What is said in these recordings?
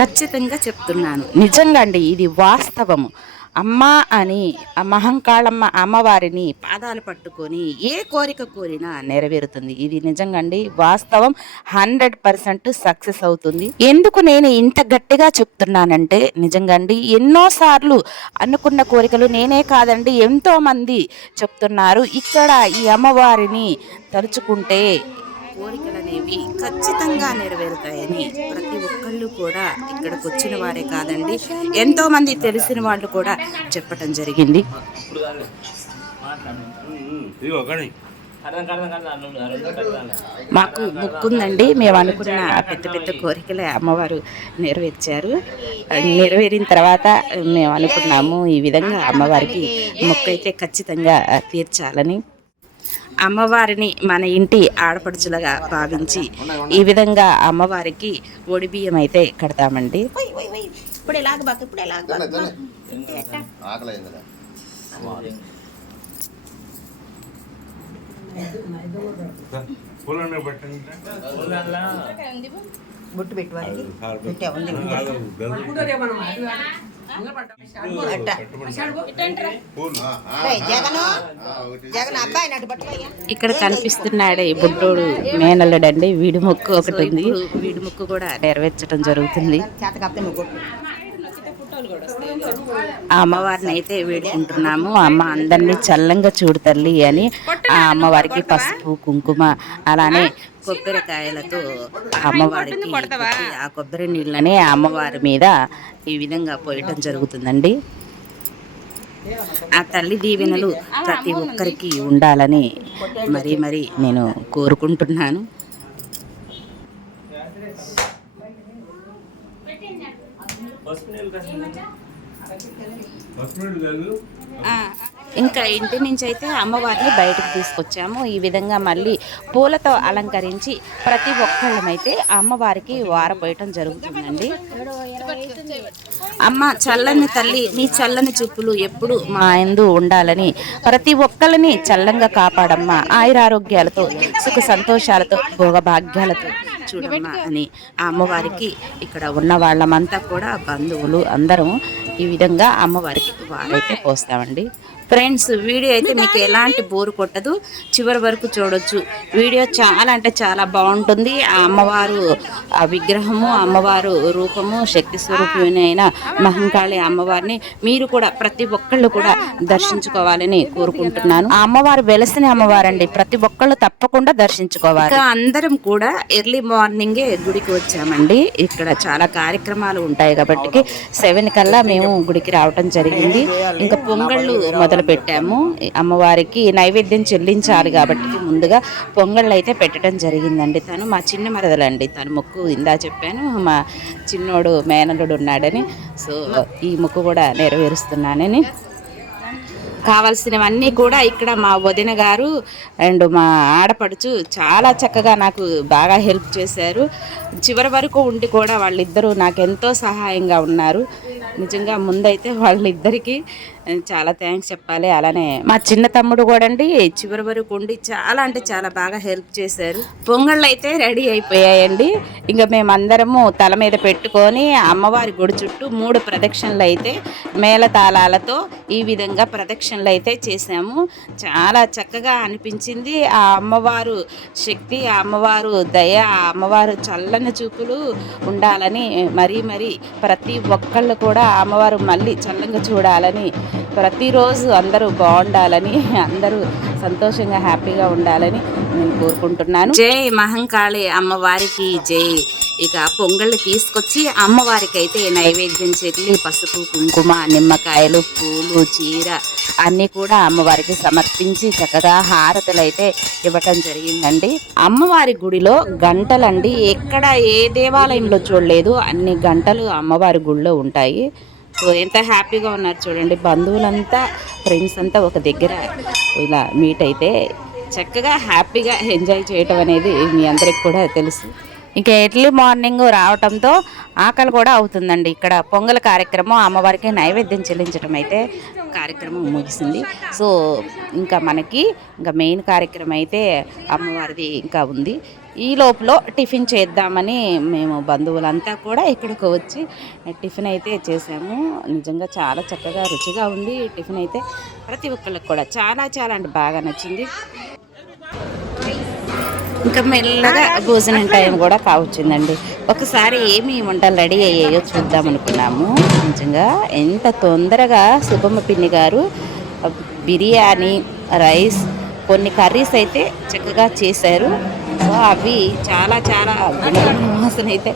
ఖచ్చితంగా చెప్తున్నాను. నిజంగా అండి ఇది వాస్తవము. అమ్మ అని మహంకాళమ్మ అమ్మవారిని పాదాలు పట్టుకొని ఏ కోరిక కోరినా నెరవేరుతుంది. ఇది నిజంగా అండి వాస్తవం. హండ్రెడ్ పర్సెంట్ సక్సెస్ అవుతుంది. ఎందుకు నేను ఇంత గట్టిగా చెప్తున్నానంటే నిజంగా అండి ఎన్నోసార్లు అనుకున్న కోరికలు నేనే కాదండి ఎంతోమంది చెప్తున్నారు ఇక్కడ ఈ అమ్మవారిని తలుచుకుంటే కోరికలు అనేవి ఖచ్చితంగా నెరవేరుతాయని ప్రతి ఒక్కళ్ళు కూడా ఇక్కడికి వచ్చిన వారే కాదండి. ఎంతో మంది తెలిసిన వాళ్ళు కూడా చెప్పటం జరిగింది. మాకు ముక్కుందండి. మేము అనుకున్న పెద్ద పెద్ద కోరికలే అమ్మవారు నెరవేర్చారు. నెరవేరిన తర్వాత మేము అనుకున్నాము ఈ విధంగా అమ్మవారికి మొక్క అయితే ఖచ్చితంగా తీర్చాలని. అమ్మవారిని మన ఇంటి ఆడపడుచులుగా భావించి ఈ విధంగా అమ్మవారికి ఒడి బియ్యం అయితే కడతామండి. ఇప్పుడు ఎలాగ బాక ఇప్పుడు ఎలాగ పట్టండి బొట్టు పెట్టు. వారికి పెట్టా ఉంది పూలు ఆ, ఆ, రేయ్, జగను. ఆ, ఒకటి జగన్ అబ్బాయి నటు పట్టుకోయ్యా ఇక్కడ కనిపిస్తున్నాడే ఈ బుడ్డోడు మేనల్లుడండి. వీడి ముక్కు ఒకటి ఉంది. వీడి ముక్కు కూడా నెరవేర్చడం జరుగుతుంది. ఆ అమ్మవారిని అయితే వేడుకుంటున్నాము. అమ్మ అందరినీ చల్లంగా చూడు తల్లి అని. ఆ అమ్మవారికి పసుపు కుంకుమ అలానే కొబ్బరికాయలతో అమ్మవారికి ఆ కొబ్బరి నీళ్ళని అమ్మవారి మీద ఈ విధంగా పోయటం జరుగుతుందండి. ఆ తల్లి దీవెనలు ప్రతి ఒక్కరికి ఉండాలని మరీ మరీ నేను కోరుకుంటున్నాను పసుపు లేదు ఇంకా ఇంటి నుంచి అయితే అమ్మవారిని బయటకు తీసుకొచ్చాము. ఈ విధంగా మళ్ళీ పూలతో అలంకరించి ప్రతి ఒక్కళ్ళమైతే అమ్మవారికి వారపోయటం జరుగుతుందండి. అమ్మ చల్లని తల్లి నీ చల్లని చూపులు ఎప్పుడు మా ఎందు ఉండాలని ప్రతి ఒక్కళ్ళని చల్లంగా కాపాడమ్మ. ఆయురారోగ్యాలతో సుఖ సంతోషాలతో భోగభాగ్యాలతో. చూడమ్మా అని ఆ అమ్మవారికి ఇక్కడ ఉన్న వాళ్ళమంతా కూడా బంధువులు అందరం ఈ విధంగా అమ్మవారికి వారైతే పోస్తామండి. ఫ్రెండ్స్ వీడియో అయితే మీకు ఎలాంటి బోరు కొట్టదు. చివరి వరకు చూడొచ్చు. వీడియో చాలా అంటే చాలా బాగుంటుంది. ఆ అమ్మవారు ఆ విగ్రహము అమ్మవారు రూపము శక్తి స్వరూపమైన మహంకాళి అమ్మవారిని మీరు కూడా ప్రతి ఒక్కళ్ళు కూడా దర్శించుకోవాలని కోరుకుంటున్నాను. ఆ అమ్మవారు వెలసిన అమ్మవారండి. ప్రతి ఒక్కళ్ళు తప్పకుండా దర్శించుకోవాలి. అందరం కూడా ఎర్లీ మార్నింగే గుడికి వచ్చామండి. ఇక్కడ చాలా కార్యక్రమాలు ఉంటాయి కాబట్టి సెవెన్ కల్లా మేము గుడికి రావటం జరిగింది. ఇంకా పొంగళ్ళు మొదలు పెట్టాము. అమ్మవారికి నైవేద్యం చెల్లించాలి కాబట్టి ముందుగా పొంగళ్ళు అయితే పెట్టడం జరిగిందండి. తను మా చిన్న మరదలండి. తను మొక్కు ఇందా చెప్పాను. మా చిన్నోడు మేనలుడు ఉన్నాడని. సో ఈ మొక్కు కూడా నెరవేరుస్తున్నానని. కావాల్సినవన్నీ కూడా ఇక్కడ మా వదిన గారు అండ్ మా ఆడపడుచు చాలా చక్కగా నాకు బాగా హెల్ప్ చేశారు. చివరి వరకు ఉండి కూడా వాళ్ళిద్దరూ నాకు ఎంతో సహాయంగా ఉన్నారు. నిజంగా ముందైతే వాళ్ళిద్దరికీ చాలా థ్యాంక్స్ చెప్పాలి. అలానే మా చిన్న తమ్ముడు కూడా అండి చివరి వరకు ఉండి చాలా అంటే చాలా బాగా హెల్ప్ చేశారు. పొంగళ్ళు అయితే రెడీ అయిపోయాయండి. ఇంకా మేమందరము తల మీద పెట్టుకొని అమ్మవారి గుడి చుట్టూ మూడు ప్రదక్షిణలు అయితే మేళతాళాలతో ఈ విధంగా ప్రదక్షిణలు అయితే చేశాము. చాలా చక్కగా అనిపించింది. ఆ అమ్మవారు శక్తి ఆ అమ్మవారు దయ ఆ అమ్మవారు చల్లని చూపులు ఉండాలని మరీ మరీ ప్రతి ఒక్కళ్ళు కూడా అమ్మవారు మళ్ళీ చల్లంగా చూడాలని ప్రతిరోజు అందరూ బాగుండాలని అందరూ సంతోషంగా హ్యాపీగా ఉండాలని నేను కోరుకుంటున్నాను. జై మహంకాళి అమ్మవారికి జై. ఇక పొంగళ్ళు తీసుకొచ్చి అమ్మవారికి అయితే నైవేద్యం చెల్లి పసుపు కుంకుమ నిమ్మకాయలు పూలు చీర అన్నీ కూడా అమ్మవారికి సమర్పించి చక్కగా హారతులు అయితే ఇవ్వటం జరిగిందండి. అమ్మవారి గుడిలో గంటలండి. ఎక్కడ ఏ దేవాలయంలో చూడలేదు. అన్ని గంటలు అమ్మవారి గుడిలో ఉంటాయి. సో ఎంత హ్యాపీగా ఉన్నారు చూడండి. బంధువులంతా ఫ్రెండ్స్ అంతా ఒక దగ్గర ఇలా మీట్ అయితే చక్కగా హ్యాపీగా ఎంజాయ్ చేయటం అనేది మీ అందరికి కూడా తెలుసు. ఇంకా ఎర్లీ మార్నింగ్ రావటంతో ఆకలి కూడా అవుతుందండి. ఇక్కడ పొంగల్ కార్యక్రమం అమ్మవారికి నైవేద్యం చెల్లించడం అయితే కార్యక్రమం ముగిసింది. సో ఇంకా మనకి ఇంకా మెయిన్ కార్యక్రమం అయితే అమ్మవారిది ఇంకా ఉంది. ఈ లోపల టిఫిన్ చేద్దామని మేము బంధువులంతా కూడా ఇక్కడికి వచ్చి టిఫిన్ అయితే చేసాము. నిజంగా చాలా చక్కగా రుచిగా ఉంది టిఫిన్ అయితే. ప్రతి ఒక్కళ్ళకి కూడా చాలా చాలా అంటే బాగా నచ్చింది. ఇంకా మెల్లగా భోజనం టైం కూడా కావచ్చిందండి. ఒకసారి ఏమి వంటలు రెడీ అయ్యాయో చూద్దాం అనుకున్నాము. నిజంగా ఎంత తొందరగా సుబ్బమ్మ పిన్ని గారు బిర్యానీ రైస్ కొన్ని కర్రీస్ అయితే చక్కగా చేశారు. సో అవి చాలా చాలా వాసన అయితే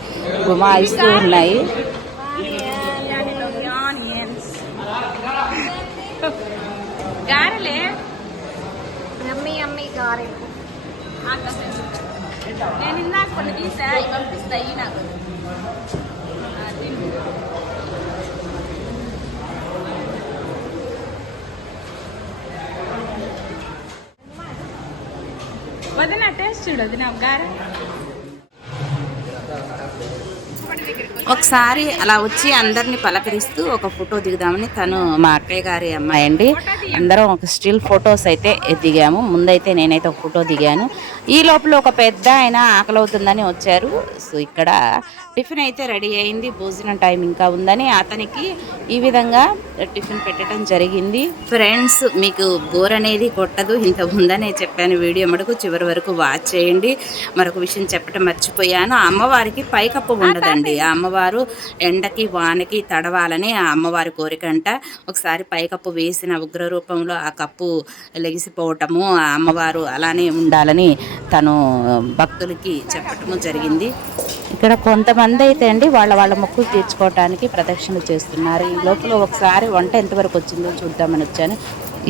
గుమాయిస్తూ ఉన్నాయి గారెలే యమ్మీ యమ్మీ గారెలు నేను ఇందాక కొన్ని తీసా పంపిస్తా ఈ నాకు వదిన టేస్ట్ చూడు వదిన గారె. ఒకసారి అలా వచ్చి అందరిని పలకరిస్తూ ఒక ఫోటో దిగుదామని తను మా అక్కయ్య గారి అమ్మాయి అండి. అందరం ఒక స్టిల్ ఫొటోస్ అయితే దిగాము. ముందైతే నేనైతే ఒక ఫోటో దిగాను. ఈ లోపల ఒక పెద్ద ఆయన ఆకలి అవుతుందని వచ్చారు. సో ఇక్కడ టిఫిన్ అయితే రెడీ అయింది. భోజనం టైం ఇంకా ఉందని అతనికి ఈ విధంగా టిఫిన్ పెట్టడం జరిగింది. ఫ్రెండ్స్ మీకు బోర్ అనేది కొట్టదు. ఇంత ఉందనే చెప్పాను వీడియో మటుకు. చివరి వరకు వాచ్ చేయండి. మరొక విషయం చెప్పడం మర్చిపోయాను. ఆ అమ్మవారికి పైకప్పు ఉండదండి. ఆ అమ్మవారు ఎండకి వానకి తడవాలని ఆ అమ్మవారి కోరికంట. ఒకసారి పైకప్పు వేసిన ఉగ్ర రూపంలో ఆ కప్పు లెగిసిపోవటము ఆ అమ్మవారు అలానే ఉండాలని తను భక్తులకి చెప్పటము జరిగింది. ఇక్కడ కొంతమంది అయితే అండి వాళ్ళ వాళ్ళ మొక్కులు తీర్చుకోవటానికి ప్రదక్షిణ చేస్తున్నారు. ఈ లోపల ఒకసారి వంట ఎంతవరకు వచ్చిందో చూద్దామని వచ్చాను.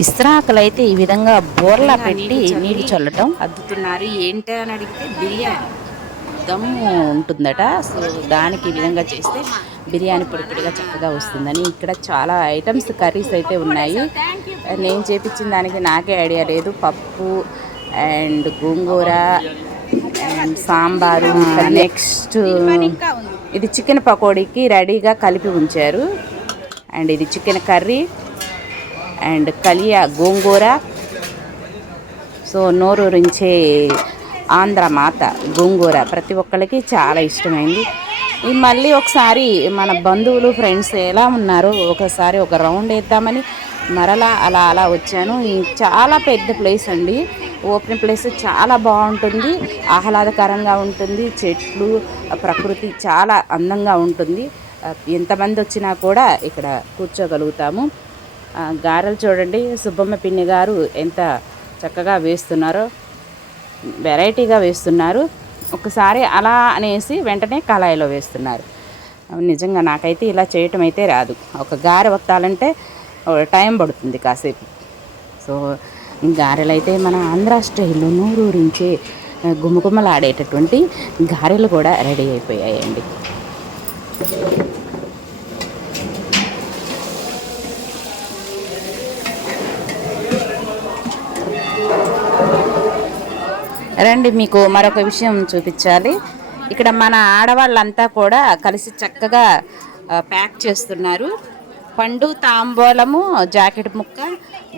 ఇస్రాకులు అయితే ఈ విధంగా బోర్లా పెట్టి నీళ్ళు చల్లటం. అద్దుతున్నారు. ఏంటి అని అడిగితే బిర్యానీ. దమ్ము ఉంటుందట. సో దానికి ఈ విధంగా చేస్తే బిర్యానీ పొడిపొడిగా చక్కగా వస్తుందని. ఇక్కడ చాలా ఐటమ్స్ కర్రీస్ అయితే ఉన్నాయి. నేను చేపించిన దానికి నాకే ఐడియా లేదు. పప్పు and gongura and sambar. Next ఇది చికెన్ పకోడీకి రెడీగా కలిపి ఉంచారు. అండ్ ఇది చికెన్ కర్రీ అండ్ కలియా గోంగూర. సో నోరూరించే ఆంధ్ర మాత గోంగూర ప్రతి ఒక్కరికి చాలా ఇష్టమైంది. ఈ మళ్ళీ ఒకసారి మన బంధువులు ఫ్రెండ్స్ ఎలా ఉన్నారు? ఒకసారి ఒక రౌండ్ వేద్దామని మరలా అలా అలా వచ్చాను. చాలా పెద్ద ప్లేస్ అండి. ఓపెన్ ప్లేస్ చాలా బాగుంటుంది. ఆహ్లాదకరంగా ఉంటుంది. చెట్లు ప్రకృతి చాలా అందంగా ఉంటుంది. ఎంతమంది వచ్చినా కూడా ఇక్కడ కూర్చోగలుగుతాము. గారెలు చూడండి. సుబ్బమ్మ పిన్ని గారు ఎంత చక్కగా వేస్తున్నారో. వెరైటీగా వేస్తున్నారు. ఒకసారి అలా అనేసి వెంటనే కళాయిలో వేస్తున్నారు. నిజంగా నాకైతే ఇలా చేయటం అయితే రాదు. ఒక గారె వత్తాలంటే టైం పడుతుంది కాసేపు. సో గారెలు అయితే మన ఆంధ్ర స్టైల్లో నూరూరించే గుమగుమలాడేటటువంటి గారెలు కూడా రెడీ అయిపోయాయండి. రండి మీకు మరొక విషయం చూపించాలి. ఇక్కడ మన ఆడవాళ్ళంతా కూడా కలిసి చక్కగా ప్యాక్ చేస్తున్నారు. పండు తాంబూలము జాకెట్ ముక్క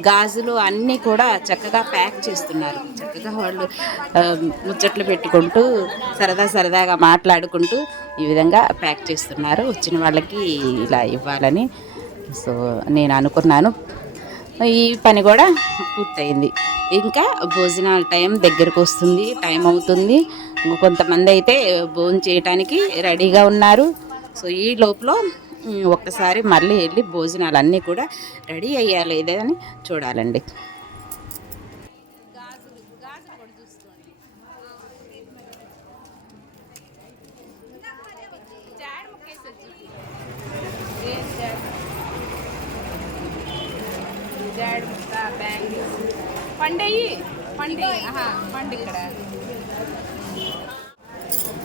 గాజులు అన్నీ కూడా చక్కగా ప్యాక్ చేస్తున్నారు. చక్కగా వాళ్ళు ముచ్చట్లు పెట్టుకుంటూ సరదా సరదాగా మాట్లాడుకుంటూ ఈ విధంగా ప్యాక్ చేస్తున్నారు. వచ్చిన వాళ్ళకి ఇలా ఇవ్వాలని సో నేను అనుకున్నాను. ఈ పని కూడా పూర్తయింది. ఇంకా భోజనాల టైం దగ్గరకు వస్తుంది టైం అవుతుంది. కొంతమంది అయితే భోజనం చేయడానికి రెడీగా ఉన్నారు. సో ఈ లోపల ఒక్కసారి మళ్ళీ వెళ్ళి భోజనాలు అన్నీ కూడా రెడీ అయ్యా లేదని చూడాలండి. పండయి పండి పండి ఇక్కడ.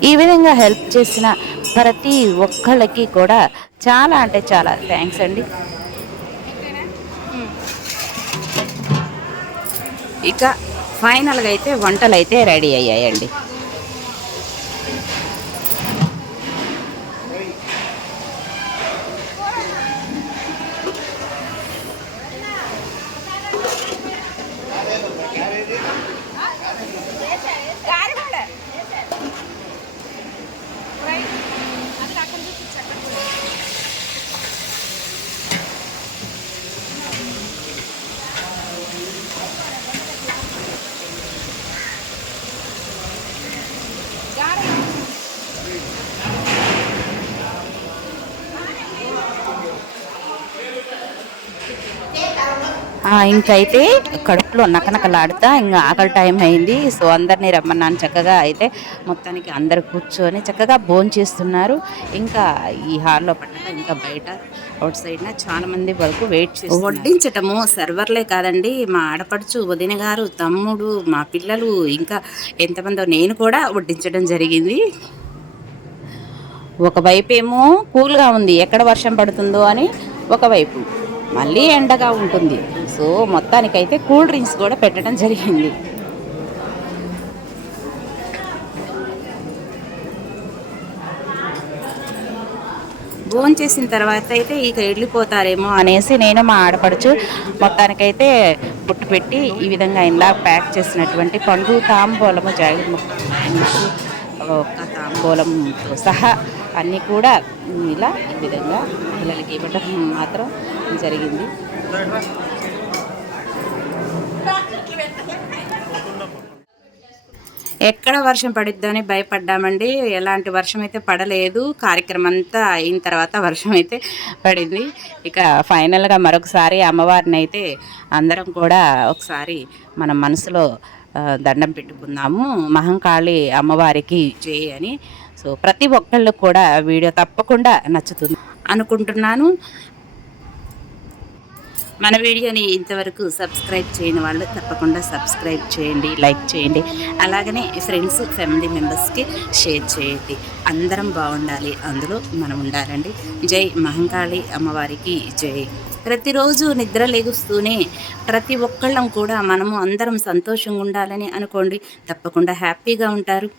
ఈ విధంగా హెల్ప్ చేసిన ప్రతి ఒక్కళ్ళకి కూడా చాలా అంటే చాలా థ్యాంక్స్ అండి. ఇక ఫైనల్గా అయితే వంటలు అయితే రెడీ అయ్యాయండి. ఇంకైతే కడుపులో నకనకలాడుతా ఇంకా ఆకలి టైం అయింది. సో అందరినీ రమ్మన్నాను చక్కగా. అయితే మొత్తానికి అందరు కూర్చొని చక్కగా భోజనం చేస్తున్నారు. ఇంకా ఈ హాల్లో పట్టక ఇంకా బయట అవుట్ సైడ్ చాలా మంది వరకు వెయిట్ చేసి వడ్డించటము సర్వర్లే కాదండి. మా ఆడపడుచు వదిన గారు తమ్ముడు మా పిల్లలు ఇంకా ఎంతమందో నేను కూడా వడ్డించడం జరిగింది. ఒకవైపు ఏమో కూల్గా ఉంది. ఎక్కడ వర్షం పడుతుందో అని ఒకవైపు. మళ్ళీ ఎండగా ఉంటుంది. సో మొత్తానికైతే కూల్ డ్రింక్స్ కూడా పెట్టడం జరిగింది. భోజనం చేసిన తర్వాత అయితే ఇక వెళ్ళిపోతారేమో అనేసి నేను మా ఆడపడుచు మొత్తానికైతే బుట్టు పెట్టి ఈ విధంగా ఇలా ప్యాక్ చేసినటువంటి పండు తాంబూలము జాగి ఒక్క తాంబూలంతో సహా అన్నీ కూడా ఇలా ఈ విధంగా పిల్లలకి ఇవ్వటం మాత్రం జరిగింది. ఎక్కడ వర్షం పడిద్దని భయపడ్డామండి. ఎలాంటి వర్షం అయితే పడలేదు. కార్యక్రమం అంతా అయిన తర్వాత వర్షం అయితే పడింది. ఇక ఫైనల్గా మరొకసారి అమ్మవారిని అయితే అందరం కూడా ఒకసారి మన మనసులో దండం పెట్టుకుందాము. మహంకాళి అమ్మవారికి చేయి అని. సో ప్రతి ఒక్కళ్ళు కూడా వీడియో తప్పకుండా నచ్చుతుంది. అనుకుంటున్నాను. మన వీడియోని ఇంతవరకు సబ్స్క్రైబ్ చేయని వాళ్ళు తప్పకుండా సబ్స్క్రైబ్ చేయండి లైక్ చేయండి. అలాగనే ఫ్రెండ్స్ ఫ్యామిలీ మెంబర్స్కి షేర్ చేయండి. అందరం బాగుండాలి. అందులో మనం ఉండాలండి. జై మహంకాళి అమ్మవారికి జై. ప్రతిరోజు నిద్ర లేగుస్తూనే ప్రతి ఒక్కళ్ళం కూడా మనము అందరం సంతోషంగా ఉండాలని అనుకోండి. తప్పకుండా హ్యాపీగా ఉంటారు.